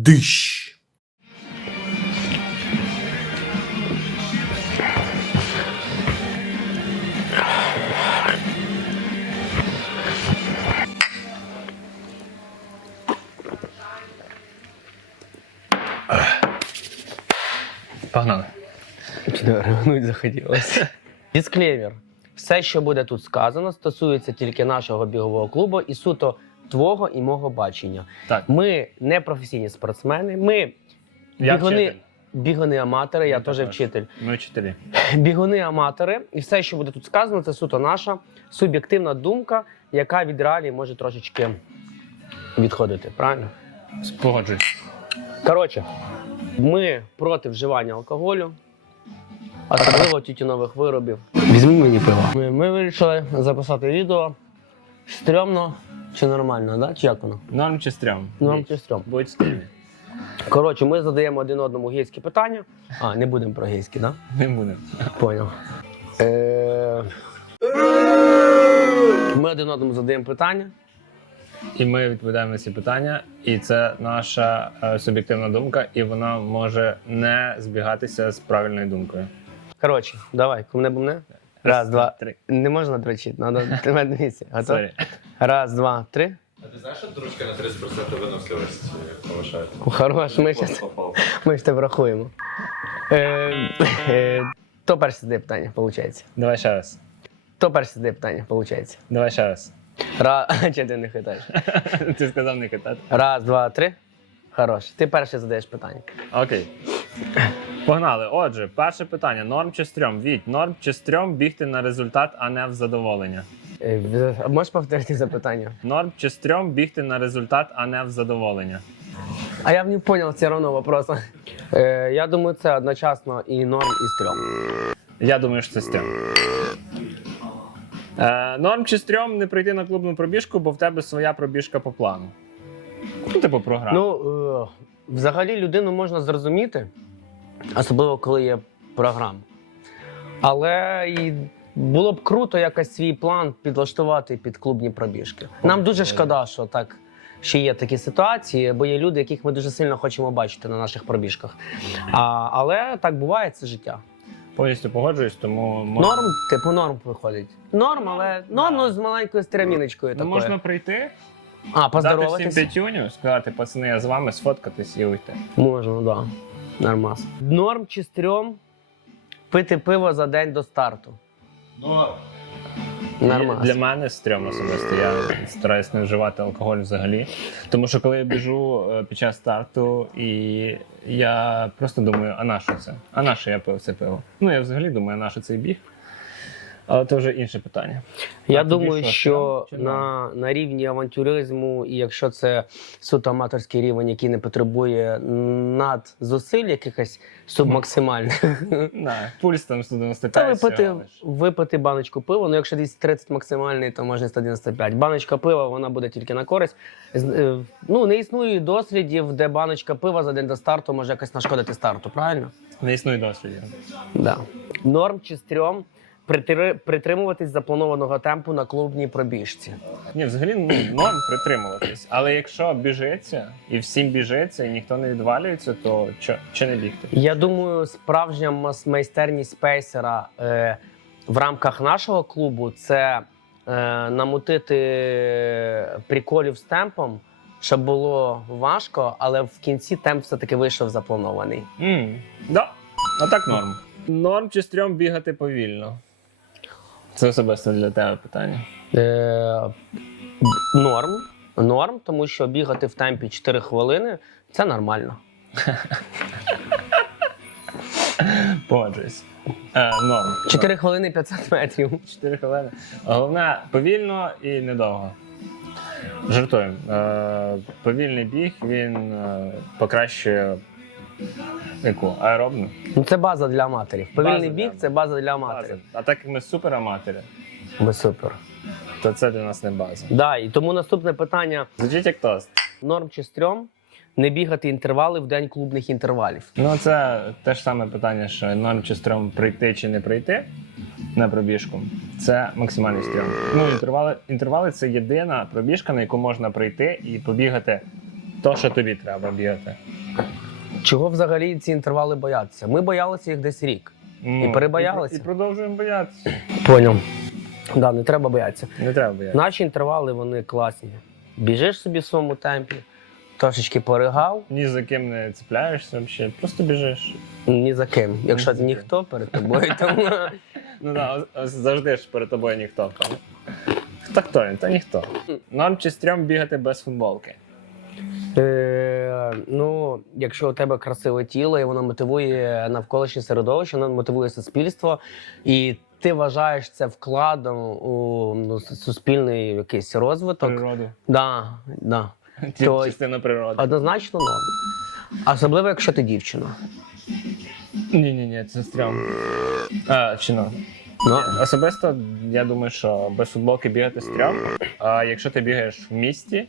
Дищ. Погнали. Ревнуть захотілося. Дисклеймер. Все, що буде тут сказано, стосується тільки нашого бігового клубу і суто твого і мого бачення. Так. Ми не професійні спортсмени, ми я бігуни, бігуни аматори, я Ми теж вчитель. Ми вчителі. Бігуни аматори, і все, що буде тут сказано, це суто наша суб'єктивна думка, яка від реалії може трошечки відходити. Правильно? Погоджуюсь. Коротше, ми проти вживання алкоголю, особливо тютюнових виробів. Візьми мені пиво. Ми, ми вирішили записати відео. Стрьомно чи нормально, да? Чи як воно? Норм чи стрьом? Норм чи стрьом. Будь стрімі. Коротше, ми задаємо один одному гейські питання. А, не будемо про гейські, да? Не будемо. Поняв. Е... Ми один одному задаємо питання. І ми відповідаємо на ці питання, і це наша е, суб'єктивна думка, і вона може не збігатися з правильною думкою. Коротше, давай, кумне бумне. Раз, два. три. Не можна дрочити, треба тримати місце. Готов? Раз, два, три. А ти знаєш, що дрочка на 30% виносливості повишає? Хорош, ми щас, ми ж це врахуємо. Е, е, то перше задає питання, виходить. Давай ще раз. То перше задає питання, виходить. Давай ще раз. Раз, чи ти не хитаєш? Ти сказав не китати. Раз, два, три. Хорош. Ти перше задаєш питання. Окей. Погнали. Отже, перше питання: норм чи стрьом? Віть, норм чи стрьом бігти на результат, а не в задоволення? Е, можеш повторити запитання? Норм чи стрьом бігти на результат, а не в задоволення? А я не зрозумів все одно вопроса. Е, я думаю, це одночасно і норм, і стрьом. Я думаю, що це стрьом. Е, норм чи стрьом не прийти на клубну пробіжку, бо в тебе своя пробіжка по плану. Ну, типу, програма. Ну, е, взагалі людину можна зрозуміти, особливо коли є програма. Але і було б круто якось свій план підлаштувати під клубні пробіжки. Нам дуже шкода, що так ще є такі ситуації, бо є люди, яких ми дуже сильно хочемо бачити на наших пробіжках. А, але так буває, це життя. Повністю погоджуюсь, тому можна, Норм, типу, норм виходить. Норм, але норм ну, з маленькою стреміночкою ну, такою. можна прийти, А, дати всім поздороватися. п'ятюню, сказати, пацани, я з вами сфоткатись і уйти. Можна, да. Нормас. Норм чи стрьом пити пиво за день до старту. Норм. Нормас. Для мене стрьом особисто. Я стараюсь не вживати алкоголь взагалі. Тому що коли я біжу е, під час старту, і я просто думаю, а на що це? А на що я пив це пиво? Ну я взагалі думаю, а на що цей біг? Але це вже інше питання. Я А думаю, що, норм? на, на рівні авантюризму, і якщо це суто аматорський рівень, який не потребує надзусиль якихось субмаксимальних, пульс там 195. то випити, випити баночку пива. Ну, якщо 230 максимальний, то можна 195. Баночка пива вона буде тільки на користь. Е, Ну, не існує дослідів, де баночка пива за день до старту може якось нашкодити старту, правильно? Не існує дослідів. Да. Норм чи стрьом притримуватись запланованого темпу на клубній пробіжці. Ні, взагалі ну, норм притримуватись. Але якщо біжиться, і всім біжиться, і ніхто не відвалюється, то чо, чи не бігти? Я думаю, справжня майстерність пейсера е, в рамках нашого клубу це е, намутити приколів з темпом, щоб було важко, але в кінці темп все-таки вийшов запланований. Mm. Да. А так норм. Норм чи стрьом бігати повільно? Це особисто для тебе питання. Е, норм. Норм, тому що бігати в темпі 4 хвилини це нормально. Погоджуюсь. Е, норм. 4 хвилини 500 метрів. 4 хвилини. Головне повільно і недовго. Жартуємо. Е, повільний біг він е, покращує яку? Аеробну. Ну, це база для аматорів. Повільний База біг це база для аматорів. База. А так як ми супераматори, Ви супер. то це для нас не база. Да, і тому наступне питання: Звучить як тост. норм чи стрьом не бігати інтервали в день клубних інтервалів. Ну, це те ж саме питання, що норм чи стрьом прийти чи не прийти на пробіжку. Це максимальний стрьом. Ну, інтервали, інтервали це єдина пробіжка, на яку можна прийти і побігати то, що тобі треба бігати. Чого взагалі ці інтервали боятися? Ми боялися їх десь рік. Ну, перебоялися. І, і продовжуємо боятися. Поняв. Да, не треба боятися. Не треба боятися. Наші інтервали вони класні. Біжиш собі в своєму темпі, трошечки поригав, Ні за ким не цепляєшся взагалі, просто біжиш. ні за ким. Якщо Ні за ким. ніхто перед тобою, тому Ну да, ось завжди ж перед тобою ніхто. правда? Хто він? Та ніхто. Норм чи стрьом бігати без футболки. Е, ну, якщо у тебе красиве тіло і воно мотивує навколишнє середовище, воно мотивує суспільство, і ти вважаєш це вкладом у ну, суспільний якийсь розвиток. Природу. Да, да. То- Частина природи. Однозначно норм. Особливо, якщо ти дівчина. Ні, ні, ні, це стрьом. А, чи ну. Ну, Особисто я думаю, що без футболки бігати стрьом. А якщо ти бігаєш в місті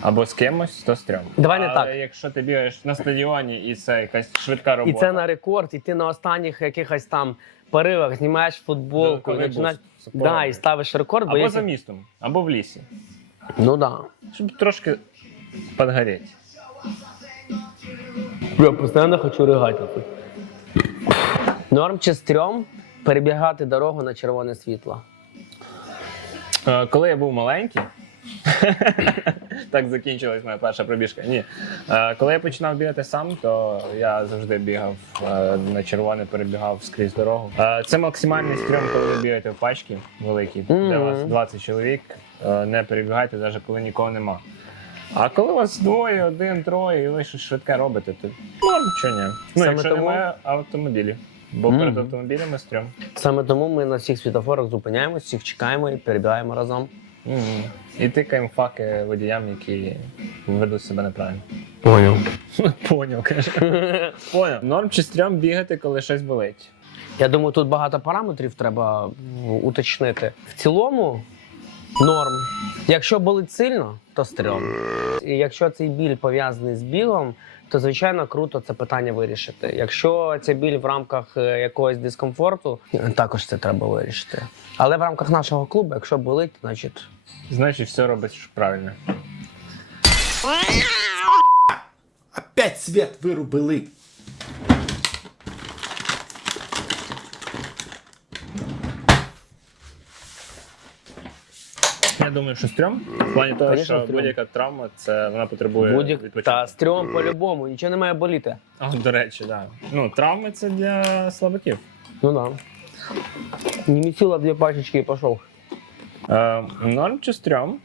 або з кимось, то стрьом. Давай не Але так. якщо ти бігаєш на стадіоні і це якась швидка і робота. це на рекорд, і ти на останніх якихось там поривах знімаєш футболку, Додатковий починаєш. буст. Да, і ставиш рекорд, бо або якщо- за містом, або в лісі. Ну да. Щоб трошки підгоріти. Я постійно хочу ригати. Норм чи стрьом перебігати дорогу на червоне світло. Е, Коли я був маленький, так закінчилась моя перша пробіжка. Ні. Е, Коли я починав бігати сам, то я завжди бігав е, на червоне, перебігав скрізь дорогу. Е, Це максимальний стрьом, коли ви бігаєте в пачки великі, де Мгм. вас 20 чоловік. Не перебігайте, навіть коли нікого нема. А коли вас двоє, один, троє, і ви щось швидке робите, то норм чи ні. Ну, Саме якщо тому- немає автомобілів. Бо перед автомобілями стрьом. Саме тому ми на всіх світофорах зупиняємось, всіх чекаємо і перебігаємо разом. Мгм. І тикаємо факи водіям, які ведуть себе неправильно. Поняв. Поняв, каже. Поняв. Норм чи стрьом бігати, коли щось болить. Я думаю, тут багато параметрів треба м, уточнити. В цілому норм. Якщо болить сильно, то стрьом. І якщо цей біль пов'язаний з бігом, то звичайно круто це питання вирішити. Якщо це біль в рамках е, якогось дискомфорту, також це треба вирішити. Але в рамках нашого клубу, якщо болить, значить Значить, все робиш правильно. Опять свет вырубили. Я думаю, що стрьом. В плані того, Конечно, що стрьом. будь-яка травма, це вона потребує будь відпочинку. та стрьом по-любому, нічого не має боліти. А, до речі, так. Да. Ну, травми це для слабаків. Ну да. Не місила дві пачечки і пішов. Е, норм чи стрьом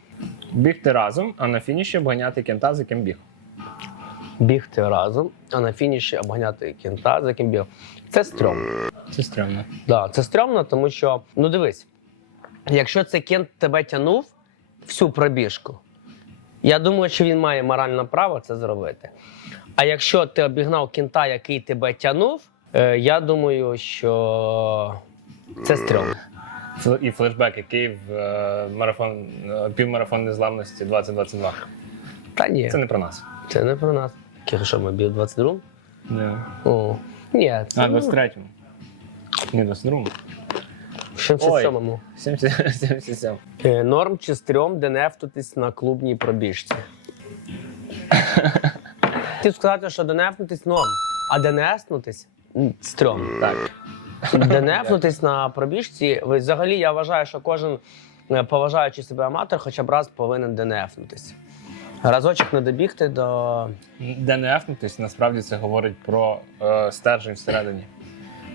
бігти разом, а на фініші обганяти кента, за ким біг. Бігти разом, а на фініші обганяти кінта, за ким біг. Це стрьом. Це стрьомно. Да, це стрьомно, тому що, ну дивись, якщо цей кент тебе тягнув всю пробіжку, я думаю, що він має моральне право це зробити. А якщо ти обігнав кінта, який тебе тягнув, е, я думаю, що це стрьом. І флешбек, який в е, марафон, е, півмарафон незламності 2022. Та ні, Це не про нас. Це не про нас. Що ми біг 22 Не. О, ні, це А, ну, 23-му. Ні, 22-му. В 77-му. 77. Е, Норм чи стрьом денефтутись на клубній пробіжці. Хотів сказати, що денефтутись норм, а денеснутись стрьом. Так. Денефнутись на пробіжці. Взагалі, я вважаю, що кожен е, поважаючий себе аматор хоча б раз повинен денефнутись. Разочок не добігти до. Де не ефнутись, насправді це говорить про е, стержень всередині.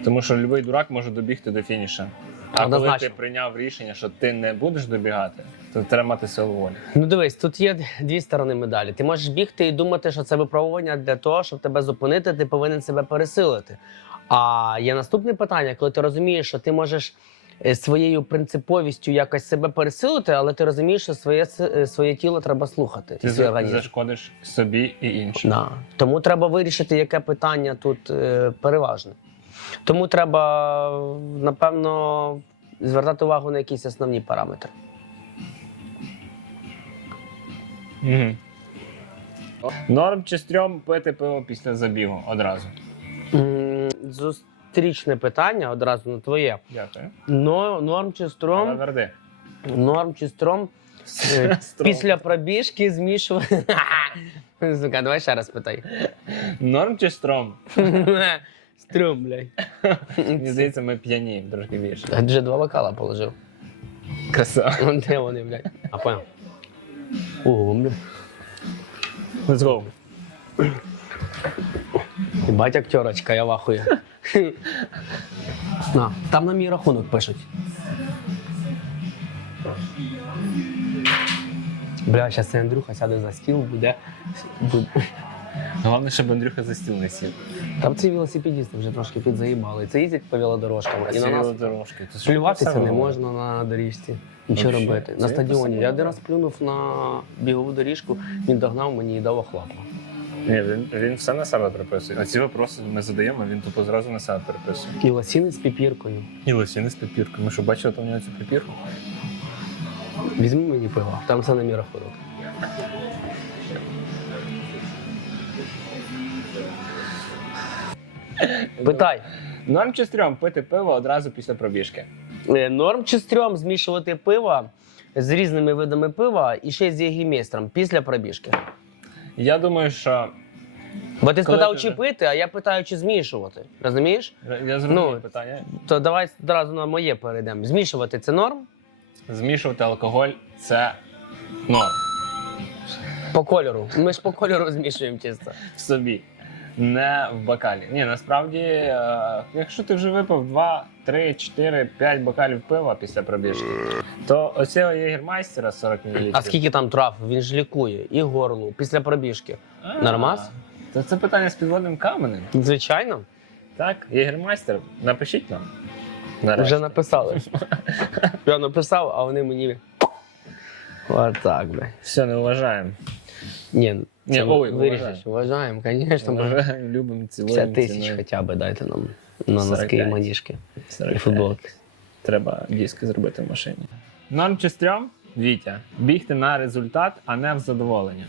Тому що будь-який дурак може добігти до фініша. А коли ти прийняв рішення, що ти не будеш добігати, то треба мати силу волі. Ну дивись, тут є дві сторони медалі. Ти можеш бігти і думати, що це випробування для того, щоб тебе зупинити, ти повинен себе пересилити. А є наступне питання, коли ти розумієш, що ти можеш е, своєю принциповістю якось себе пересилити, але ти розумієш, що своє, е, своє тіло треба слухати. Ти за- зашкодиш собі і іншим. Да. Тому треба вирішити, яке питання тут е, переважне. Тому треба, напевно, звертати увагу на якісь основні параметри. Угу. Норм чи стрьом пити пиво після забігу одразу. М, Зустрічне питання одразу на твоє. Дякую. Но, норм чи Але стром, верди. норм чи стром Е, Стром. Після пробіжки змішувати. Сука, давай ще раз питай. Норм чи стром? Стрьом, блядь. Мені здається, ми п'яніємо трошки більше. Я вже два бокала положив. Краса. Вон Де вони, блядь? А понял. Ого, блядь. Let's go. Бать актерочка, я вахую. На, там на мій рахунок пишуть. Бля, зараз Андрюха сяде за стіл, буде. буде- Головне, щоб Андрюха за стіл не сів. Там ці велосипедісти вже трошки підзаїбали. Це їздять по велодорожкам. І на нас дорожки. плюватися не можна на доріжці. Нічого Вообще, робити. На стадіоні. Я один раз плюнув на бігову доріжку, він догнав мені і дав охлапу. Ні, він, він все на себе переписує. Оці вопроси ми задаємо, він тупо зразу на себе переписує. І лосіни з піпіркою. І лосіни з папіркою. Ми що, бачили там у нього цю папірку? Візьми мені пиво, там все на мій рахунок. Питай. Норм чи стрьом пити пиво одразу після пробіжки? Е, Норм чи стрьом змішувати пиво з різними видами пива і ще з єгімейстром після пробіжки. Я думаю, що Бо ти Коли спитав, ти чи вже- пити, а я питаю, чи змішувати. Розумієш? я зрозумів Ну, питання. То давай одразу на моє перейдемо. Змішувати це норм? Змішувати алкоголь це норм По кольору. Ми ж по кольору змішуємо чисто. в собі, не в бокалі. Ні, насправді, е, якщо ти вже випив 2, 3, 4, 5 бокалів пива після пробіжки, то оцього єгермайстера 40 мл. А скільки там трав? Він ж лікує і горло після пробіжки. Нормас? То це питання з підводним каменем. Звичайно, Так, єгермайстер, напишіть нам. Нарешті. вже написали. Я написав, а вони мені. Отак, бля. Все, не вважаємо. Ні, Ні, ой, вирішиш. Вважаємо, звісно. Вважаємо, любимо, цілуємо. 50 тисяч хоча б дайте нам на носки і 45. манішки. І футболки. Треба диски зробити в машині. Норм чи стрьом? Вітя. Бігти на результат, а не в задоволення.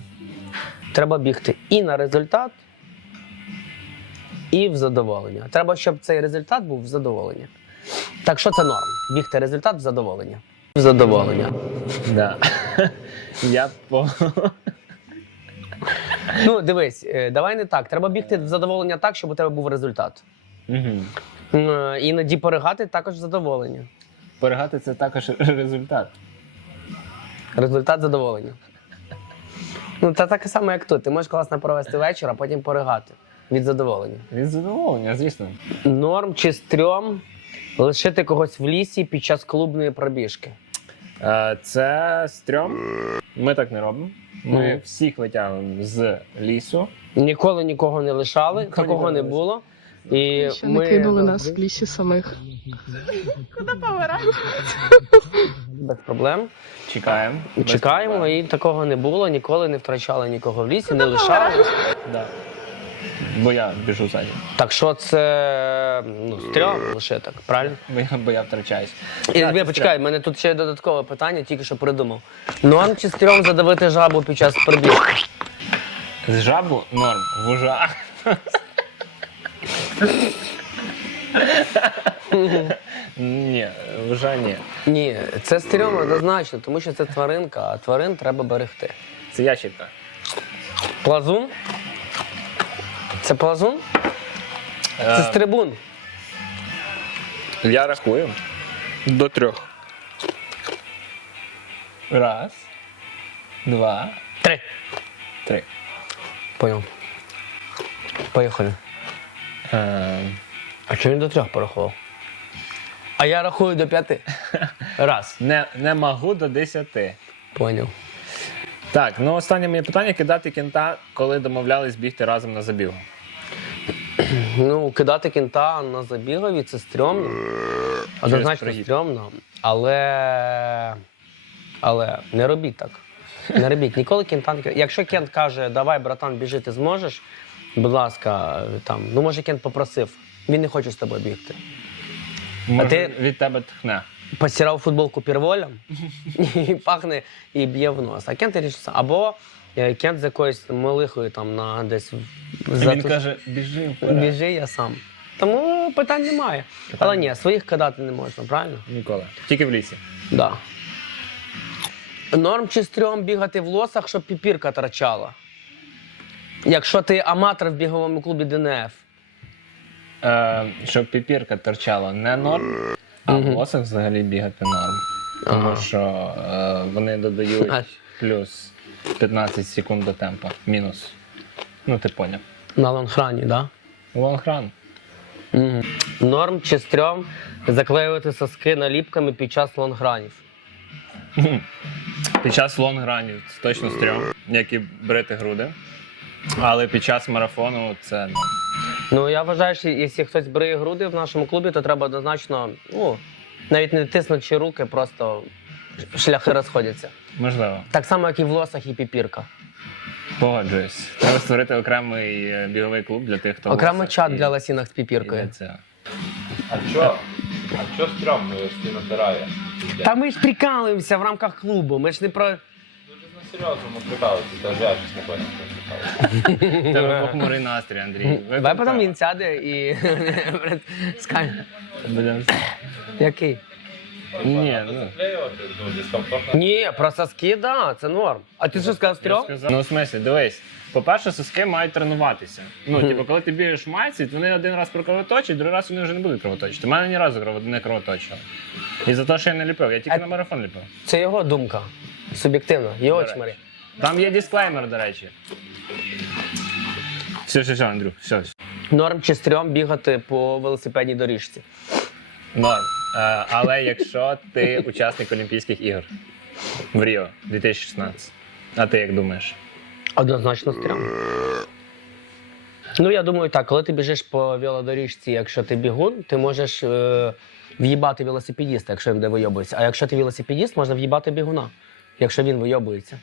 Треба бігти і на результат, і в задоволення. Треба, щоб цей результат був в задоволення. Так що це норм? Бігти результат в задоволення. В задоволення. Да. Я по. Ну, дивись, е, давай не так. Треба бігти в задоволення так, щоб у тебе був результат. Е, Іноді поригати також задоволення. Перегати це також результат. Результат задоволення. Ну, це таке саме, як тут. Ти можеш класно провести вечір, а потім поригати від задоволення. Від задоволення, звісно. Норм чи стрьом лишити когось в лісі під час клубної пробіжки. Е, Це стрьом. Ми так не робимо. Ми Ну. всіх витягуємо з лісу. Ніколи нікого не лишали, Ніколи такого не не було. І Ще ми не кинули нас в лісі самих. без проблем Чекаємо. Без чекаємо, проблем. і такого не було. Ніколи не втрачали нікого в лісі, не лишали. Да. Бо я біжу ззаді. Так що це ну, стрьом лише так, правильно? Бо я, бо я втрачаюсь. І Так, почекай, в мене тут ще є додаткове питання, тільки що придумав. Норм чи стрьом задавити жабу під час пробіжки? З жабу норм. Вужа. Ні, вужа ні. Ні, це стрьом однозначно, тому що це тваринка, а тварин треба берегти. Це ящерка. Плазун? Це плазун? Це Е, стрибун. Я рахую. До трьох. Раз. Два. Три. Три. Понял. Поїхали. Е, А чому він до трьох порахував? А я рахую до п'яти. Раз. не, не можу до десяти. Поняв. Так, ну останнє моє питання кидати кінта, коли домовлялись бігти разом на забігу. Ну, кидати кінта на забігові це стрьомно. Однозначно пригиб. стрьомно. Але. Але не робіть так. Не робіть. Ніколи кінта не. Якщо кент каже, давай, братан, біжи, ти зможеш, будь ласка, там. Ну, може, кент попросив. Він не хоче з тобою бігти. Може, ти- від тебе тхне. Постирав футболку перволем і пахне і б'є в нос. А кент сам. Або е, кент з якоюсь малихою там на десь за Він ту- каже, біжи вперед. біжи, я сам. Тому питань немає. Але ні, своїх кидати не можна, правильно? Ніколи. Тільки в лісі. Да. Норм чи стрьом бігати в лосах, щоб піпірка торчала. Якщо ти аматор в біговому клубі ДНФ. Е, щоб піпірка торчала не норм, а в лосах взагалі бігати норм. Тому що е, вони додають плюс 15 секунд до темпу. Мінус. Ну, ти поняв. На лонграні, да? Лонгран. Угу. Норм чи стрьом заклеювати соски наліпками під час лонгранів. Під час лонгранів це точно стрьом, як і брити груди. Але під час марафону це ну, Ну я вважаю, що якщо хтось бриє груди в нашому клубі, то треба однозначно, ну, навіть не тиснучи руки, просто шляхи розходяться. можливо. Так само, як і в лосах, і піпірка. Погоджуюсь. Треба створити окремий е, біговий клуб для тих, хто Окремий лосах чат і- для ласінок з і для піпіркою. цього. А що? А що стрьом стіна натирає? Та ми ж прикалуємося в рамках клубу. Ми ж не про. Ну, ти на серйозному прикалуєшся, теж я щось не поняв, що прикалуєшся. Тебе похмурий настрій, Андрій. Давай потім він сяде і скаже. Будемо- Який? Ні, ну. Заклеювати, ну, дискомфортно. Ні, про соски, да, це норм. А ти що сказав стрьом? Ну, в смислі, дивись. По-перше, соски мають тренуватися. Ну, типу, коли ти бігаєш в майці, вони один раз прокровоточать, другий раз вони вже не будуть кровоточити. У мене ні разу кров- не кровоточило. І за те, що я не ліпив, я тільки А- на марафон ліпив. Це його думка. Суб'єктивно, його речі. чмарі. Там є дисклеймер, до речі. Все, все, все, Андрюх, все. все. Норм чи стрьом бігати по велосипедній доріжці. Норм. Е, але якщо ти учасник Олімпійських ігор в Ріо 2016, а ти як думаєш? Однозначно стрьом. Ну, я думаю, так, коли ти біжиш по велодоріжці, якщо ти бігун, ти можеш е, в'їбати велосипедіста, якщо він буде вийобується. А якщо ти велосипедіст, можна в'їбати бігуна, якщо він вийобується.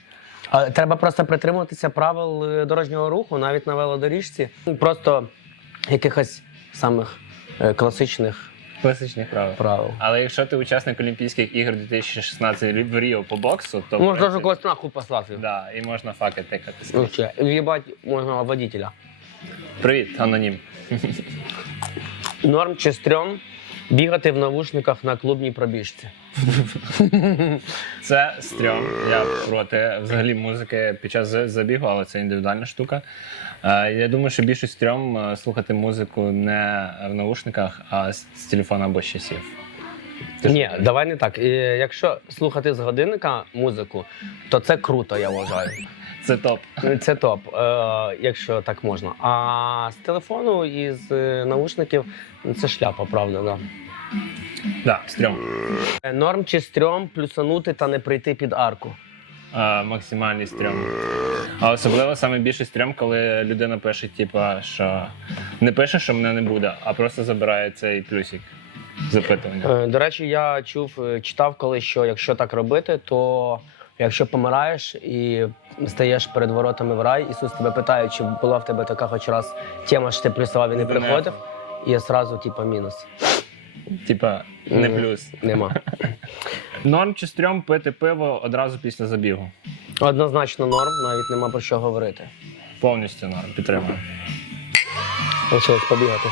А, треба просто притримуватися правил е, дорожнього руху, навіть на велодоріжці. Просто якихось самих е, класичних Класичних правил. правил. Але якщо ти учасник Олімпійських ігор 2016 в Ріо по боксу, то Можна ж когось нахуй послати. да, і можна факи тикати. Ще, В'їбати можна водителя. Привіт, анонім. Норм чи стрьом бігати в навушниках на клубній пробіжці. Це стрьом. Я проти взагалі музики під час забігу, але це індивідуальна штука. Е, Я думаю, що більше стрьом е, слухати музику не в наушниках, а з з телефона або з часів. Ти Ні, давай не так. Е, Якщо слухати з годинника музику, то це круто, я вважаю. Це топ. Це топ, е, якщо так можна. А з телефону і з е, наушників ну, це шляпа, правда, да. Да, стрьом. Е, Норм чи стрьом плюсанути та не прийти під арку. Е, Максимальний стрьом. А особливо саме більше стрьом, коли людина пише, типа, що не пише, що мене не буде, а просто забирає цей плюсик. Запитування. До речі, я чув, читав колись, що якщо так робити, то якщо помираєш і стаєш перед воротами в рай, Ісус тебе питає, чи була в тебе така хоч раз тема, що ти плюсував і не приходив, і одразу, типа, мінус. Типа, не плюс. Нема. Норм чи стрьом пити пиво одразу після забігу. Однозначно норм, навіть нема про що говорити. Повністю норм, підтримую. Лишилось побігати.